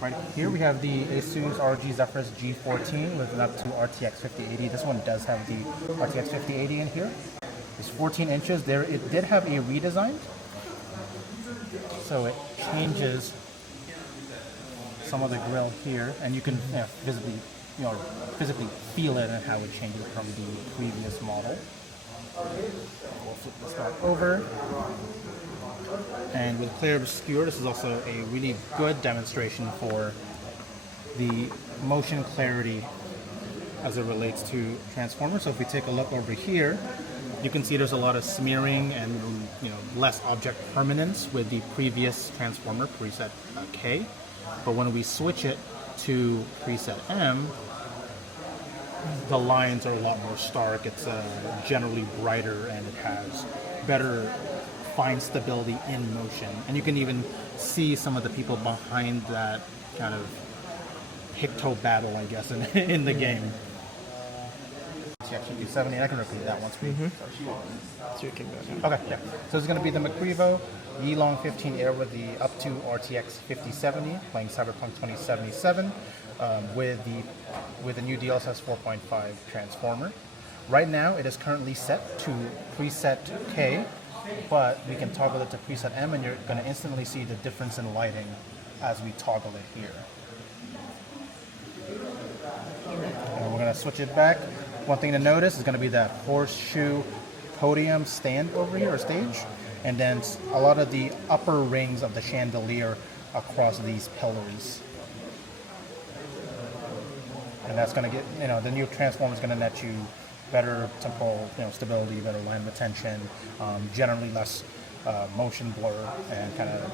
Right here we have the Asus ROG Zephyrus G14 with an up to RTX 5080. This one does have the RTX 5080 in here. It's 14 inches. There, it did have a redesign, so it changes some of the grill here, and you can visibly, physically feel it and how it changes from the previous model. We'll flip this back over. And with Clear Obscure, this is also a really good demonstration for the motion clarity as it relates to Transformers. So if we take a look over here, you can see there's a lot of smearing and less object permanence with the previous Transformer preset K. But when we switch it to preset M, the lines are a lot more stark. It's generally brighter, and it has better fine stability in motion. And you can even see some of the people behind that kind of picto battle, I guess, in the game. She actually do 70. I can repeat that once. So you can go down. Okay, yeah. So it's going to be the Macrevo Yilong 15 Air with the up to RTX 5070, playing Cyberpunk 2077, with the new DLSS 4.5 transformer. Right now, it is currently set to preset K, but we can toggle it to preset M, and you're going to instantly see the difference in lighting as we toggle it here. And we're going to switch it back. One thing to notice is going to be that horseshoe podium stand over here, or stage, and then a lot of the upper rings of the chandelier across these pillars. And that's going to get, the new transformer is going to net you better temporal stability, better line retention, generally less motion blur and kind of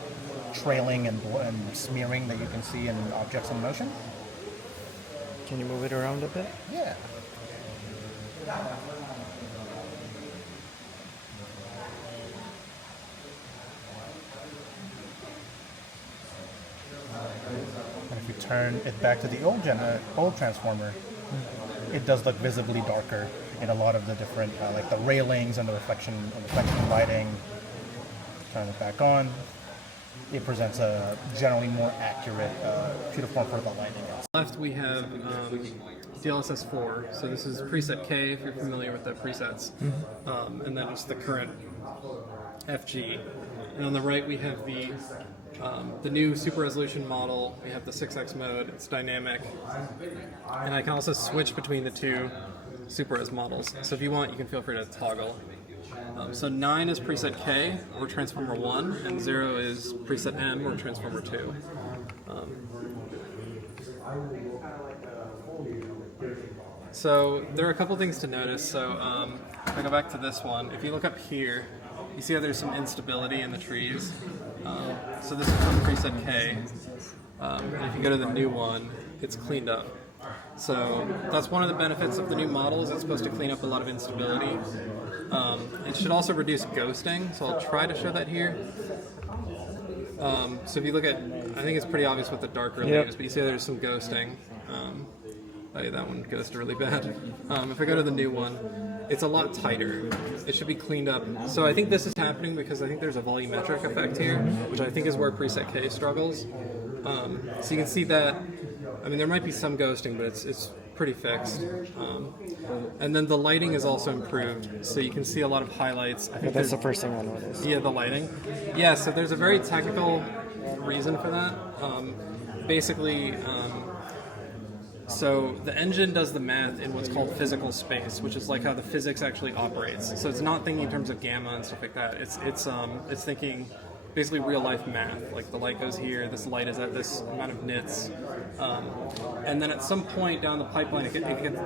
trailing and smearing that you can see in objects in motion. Can you move it around a bit? Yeah. And if you turn it back to the old transformer, it does look visibly darker in a lot of the different, like the railings and the reflection lighting. Turn it back on. It presents a generally more accurate uniform for the lighting. Left we have DLSS 4, so this is preset K if you're familiar with the presets, and then just the current FG. And on the right we have the new super resolution model. We have the 6x mode, it's dynamic, and I can also switch between the two super res models. So if you want, you can feel free to toggle. So 9 is preset K, or Transformer 1, and 0 is preset M, or Transformer 2. So there are a couple things to notice. So if I go back to this one, if you look up here, you see how there's some instability in the trees. So this is from preset K. And if you go to the new one, it's cleaned up. So that's one of the benefits of the new models. It's supposed to clean up a lot of instability. It should also reduce ghosting, so I'll try to show that here. So if you look at, I think it's pretty obvious what the darker leaves, but you see there's some ghosting. That one ghosted really bad. If I go to the new one, it's a lot tighter. It should be cleaned up. So I think this is happening because I think there's a volumetric effect here, which I think is where preset K struggles. So you can see that, I mean, there might be some ghosting, but it's pretty fixed. And then the lighting is also improved, so you can see a lot of highlights. I think that's the first thing I noticed. Yeah, the lighting. Yeah, so there's a very technical reason for that. Basically, so the engine does the math in what's called physical space, which is like how the physics actually operates. So it's not thinking in terms of gamma and stuff like that. It's thinking basically real life math. Like the light goes here, this light is at this amount of nits, and then at some point down the pipeline it gets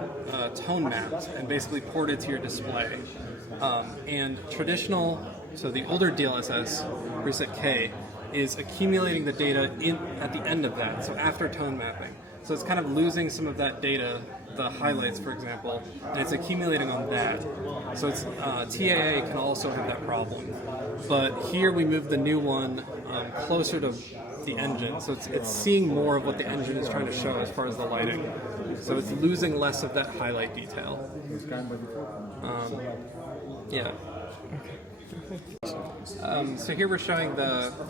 tone mapped and basically ported to your display. And traditional, so the older DLSS preset K is accumulating the data at the end of that, so after tone mapping. So it's kind of losing some of that data, the highlights for example, and it's accumulating on that. So it's TAA can also have that problem. But here we move the new one closer to the engine, so it's seeing more of what the engine is trying to show as far as the lighting. So it's losing less of that highlight detail. Yeah. So here we're showing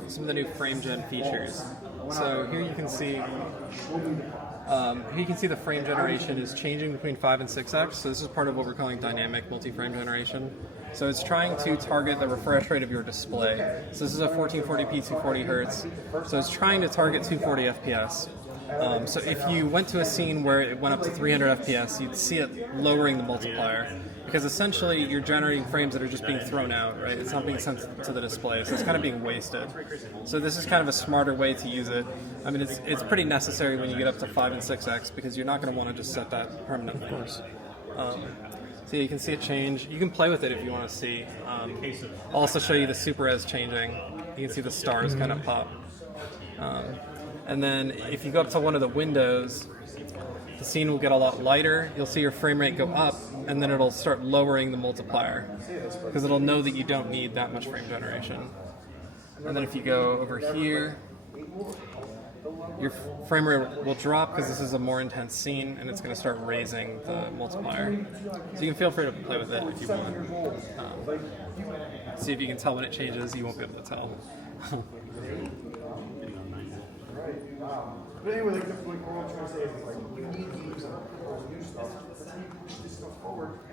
some of the new frame gen features. So here you can see the frame generation is changing between 5 and 6x. So this is part of what we're calling dynamic multi-frame generation. So it's trying to target the refresh rate of your display. So this is a 1440p 240 hertz. So it's trying to target 240 FPS. So if you went to a scene where it went up to 300 FPS, you'd see it lowering the multiplier. Because essentially you're generating frames that are just being thrown out, right? It's not being sent to the display, so it's kind of being wasted. So this is kind of a smarter way to use it. I mean, it's pretty necessary when you get up to 5 and 6x because you're not going to want to just set that permanently. Of course. So you can see it change. You can play with it if you want to see. I'll also show you the super res changing. You can see the stars kind of pop. And then if you go up to one of the windows, the scene will get a lot lighter. You'll see your frame rate go up, and then it'll start lowering the multiplier because it'll know that you don't need that much frame generation. And then if you go over here, your frame rate will drop because this is a more intense scene, and it's going to start raising the multiplier. So you can feel free to play with it if you want. See if you can tell when it changes. You won't be able to tell. But anyway, like what we're all trying to say is like you need to use new stuff. That's how you push this stuff forward.